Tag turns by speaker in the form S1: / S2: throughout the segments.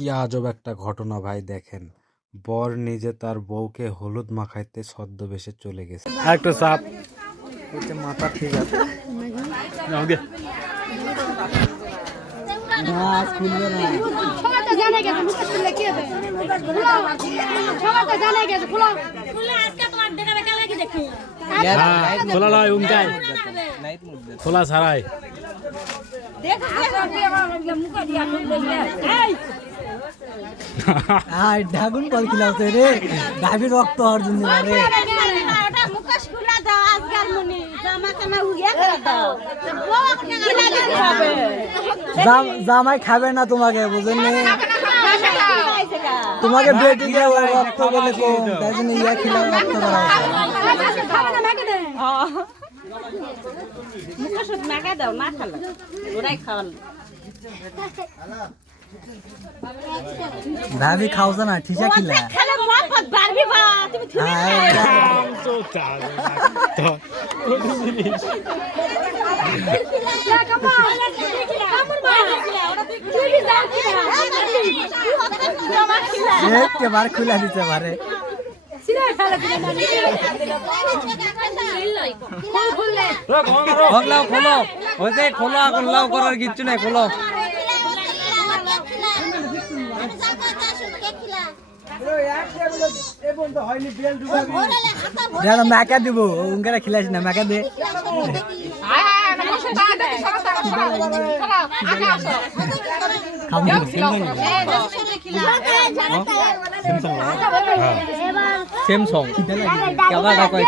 S1: কি আজব একটা ঘটনা ভাই দেখেন। বর নিজে তার বউকে হলুদ মাখাইতে ছদ্মবেশে চলে গেছে। একটু চাপ। মাথা ঠিক আছে। খোলা। নয় খোলা। ছাড়াই।
S2: আর ঢাকুন কল খিলাতে রে গাভী রক্ত হওয়ার জন্য রে জাম- জামাই খাবে না তোমাকে, বুঝেন? তোমাকে বেটি দিয়ে ওর রক্ত বলে কম, তাই জন্য ইয়া খিলা রক্ত করা হয়েছে।
S3: খাবে না নাকি রে?
S2: ভাবি খাওয়া না ঠিসা খিলা হ্যাঁ, এটা- একেবার খুলা দিতে পারে
S3: সিলাই ফেলে দিলে না। খুললে।
S2: খোলাও খোলো ওই খোলো এখন লাউ করার কিচ্ছু নাই খোলো যেন ম্যাকা দিব উনকারা খিলাস না ম্যাকা দে। খাব। স্যামসং কেমন কয়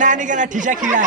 S2: নানি কেনা ঠিসা খিলা।